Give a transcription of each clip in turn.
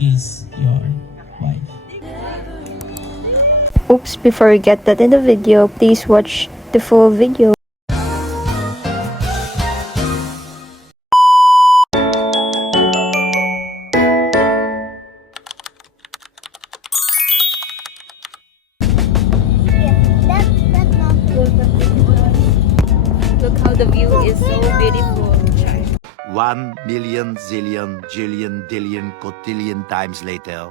is your wife. Oops, before we get that in the video, please watch the full video. Look how the view is so beautiful. 1,000,000 zillion jillion dillion cotillion times later.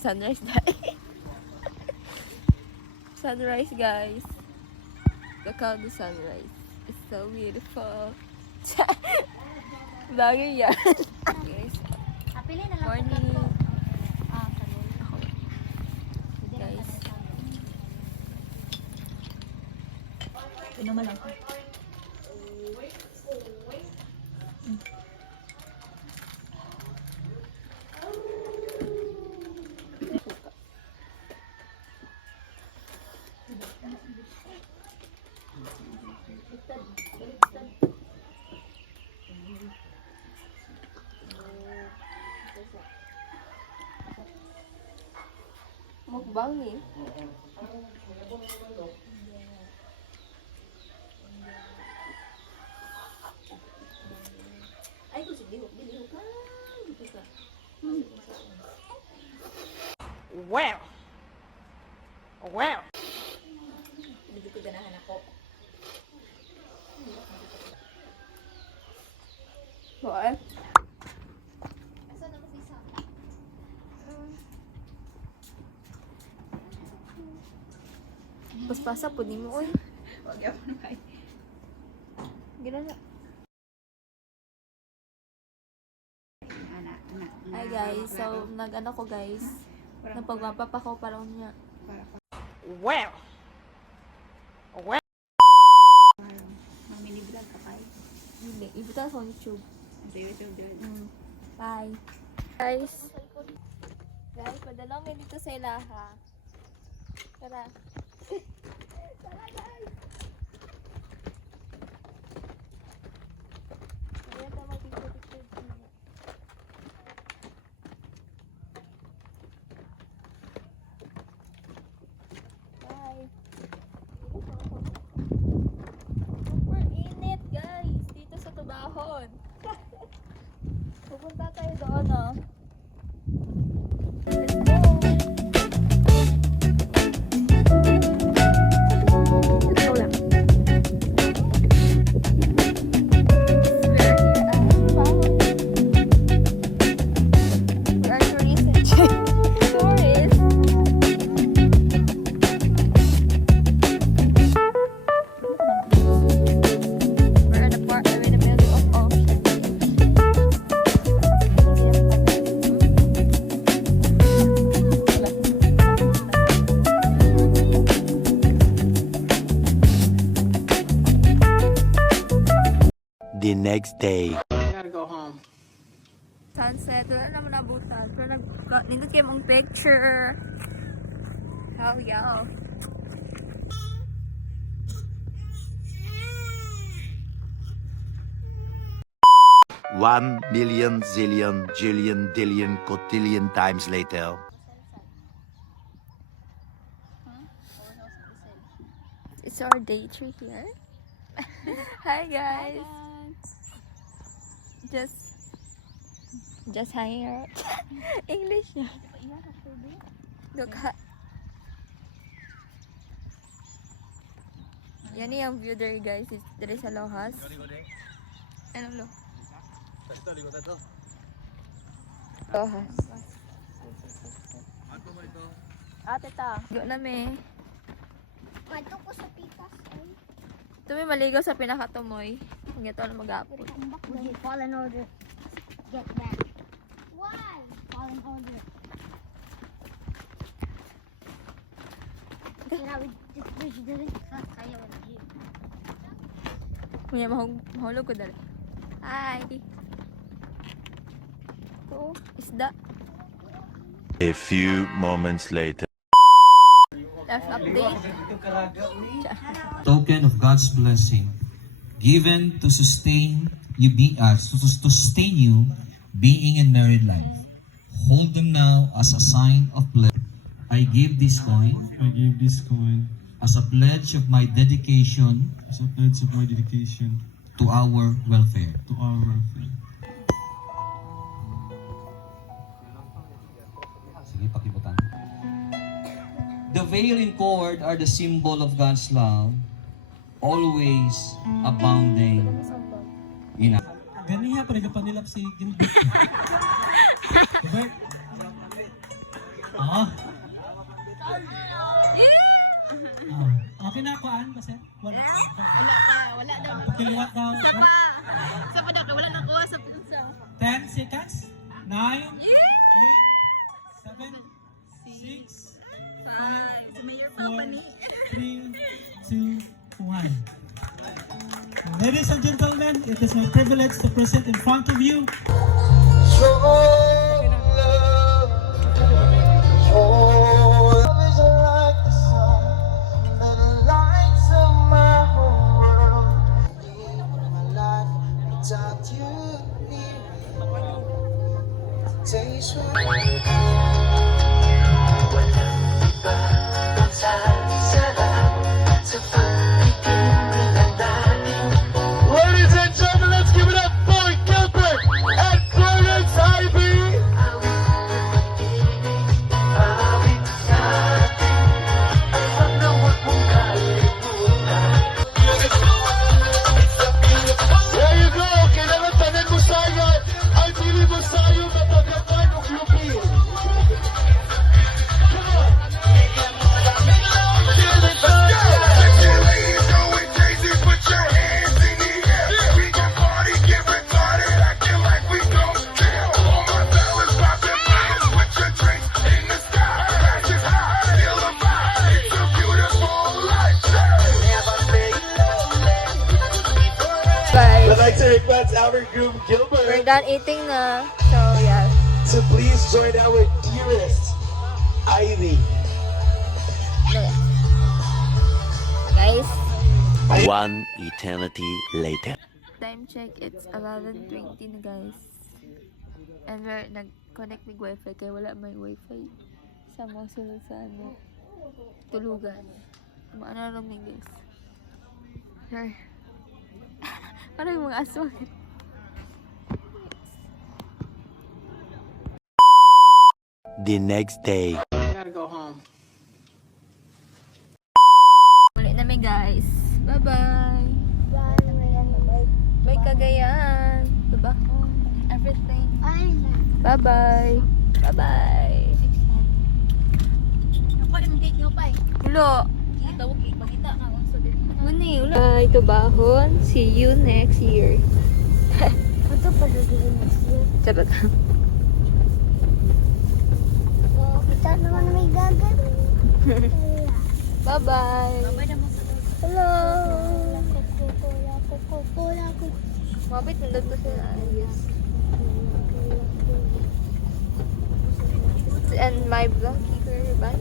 Sunrise guys. Sunrise guys. Look how the sunrise. It's so beautiful. Vlogger yan. Guys. Morning. Guys. Inuman lang. Mukbang nih. Ay, kung silihok ka. Dito ka. Wow. Wow. Hindi ko ganahan ako. What? Pas-pasa po ni mo, oy. Wag yan mo na. Ginana. Hi guys, so nag-ano ko guys. Napagmapapa ko parang niya. Wow! Wow! Mamini-vlog ka kayo. Hindi, ibutan sa YouTube. Sa YouTube din. Bye. Guys. Guys, padalong kayo dito sa ilaha. Tara. Tara guys. Kaya ito mag-picture-picture niya. Bye. Super init guys. Dito sa Tubahon. Pupunta tayo doon, oh. Let's go! The next day. I gotta go home. Sunset, wala naman nabutan. Pero nindot kayo mong picture. How yaw. 1,000,000 zillion jillion dillion cotillion times later. It's our day 3 here. Hi guys. Just hanging out. English na. Look ha. Yan yung view there guys. There is a Lohas. Ano lo? Lohas. Ate ta. Go na me. Madto ko sa pitas ay. Tumi maligaw sa pinakatumoy. Ang ito na mag-apot. Okay, fall in order. Get back. Why? Fall in order. Kaya this bridge didn't kaya wala here. Kuya mahulog ko dali. Hi. Ito, isda. A few moments later. Life update. Token of God's blessing given to sustain you sustain you being in married life. Hold them now as a sign of pledge. I give this coin as a pledge of my dedication to our welfare. Sige, pakibutan. The veil and cord are the symbol of God's love, always abounding in us. Ganiha, panilap si Gilbert. Gilbert. Oo. Okay na, kuhaan ba, sir? Wala daw. Pakiliwat daw. Sa pa daw, wala na kuha sa pinsa. 10 seconds. 9, 8, 7, 6, 5, Sa mayor 4, 3, 2, 1. Ladies and gentlemen, it is my privilege to present in front of you Ladies and gentlemen, let's give it up for Gilbert and Clarence Ivy. There you go. Kailangan tanan mo sa'yo. Ay, pili mo sa'yo na tagapan ng Yupi. Guys, I'd like to request our groom we're Gilbert done eating na. So, yeah. to please join our dearest Ivy. Guys, One eternity later. time check, it's 11:20 na guys. And we're nag-connect with wifi kaya wala may wifi sa mga sulod sa ano, tulugan. Maano lang ni guys. Sure. Parang yung mga aswang. The next day. I gotta go home. Ulit namin guys. Bye-bye. Bye Cagayan. Diba? Everything. Bye-bye. Bye-bye. Ako yung cake nyo pa eh. Ulo. Kita ko cake, magkita ka. Guni, ulo. Bye, Tubahon. See you next year. Ito pa sabihin mo siya. Charot. Kita naman na may gagan. Bye-bye. Bye naman sa Hello. Kuya ko. Mabit nandun ko sila. Yes. And my vlog here. Bye.